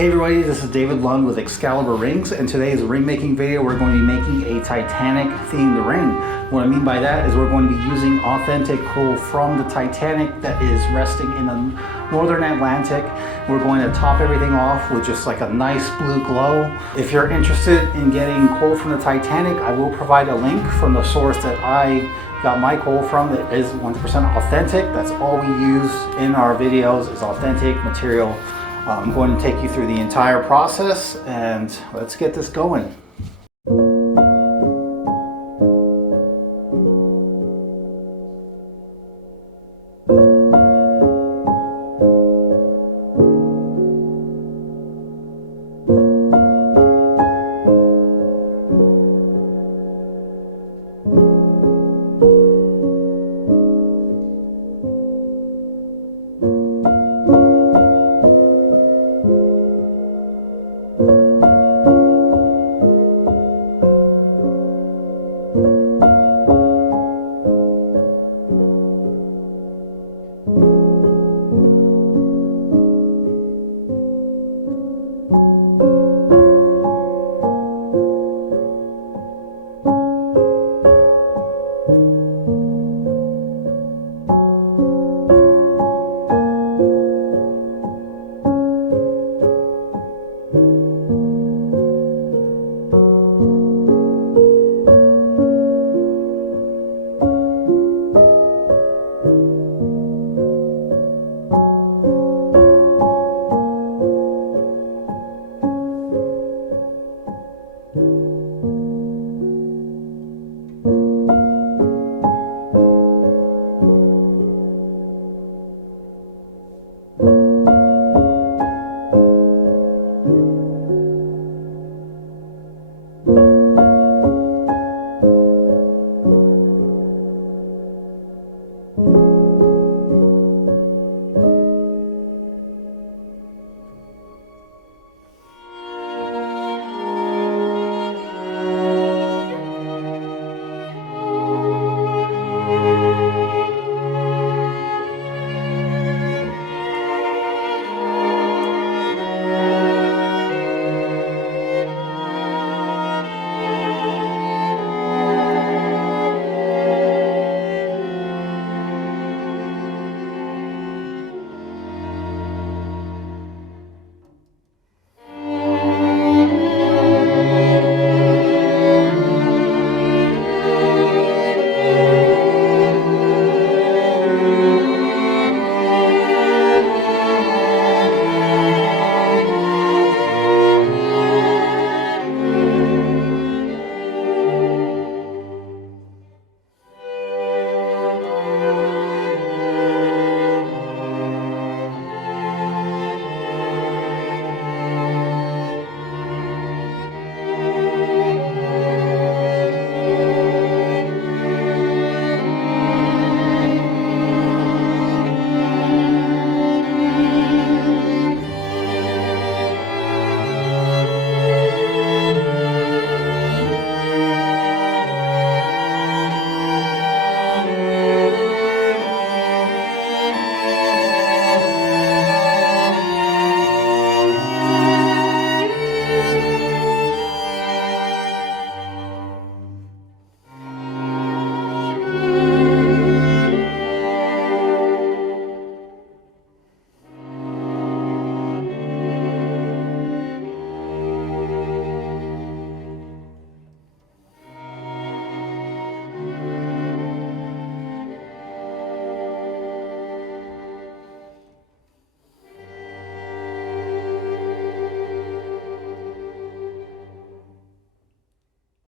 Hey everybody, this is David Lund with Excalibur Rings, and today's ring making video we're going to be making a Titanic themed ring. What I mean by that is we're going to be using authentic coal from the Titanic that is resting in the northern Atlantic. We're going to top everything off with just like a nice blue glow. If you're interested in getting coal from the Titanic, I will provide a link from the source that I got my coal from that is 100% authentic. That's all we use in our videos is authentic material. I'm going to take you through the entire process and let's get this going.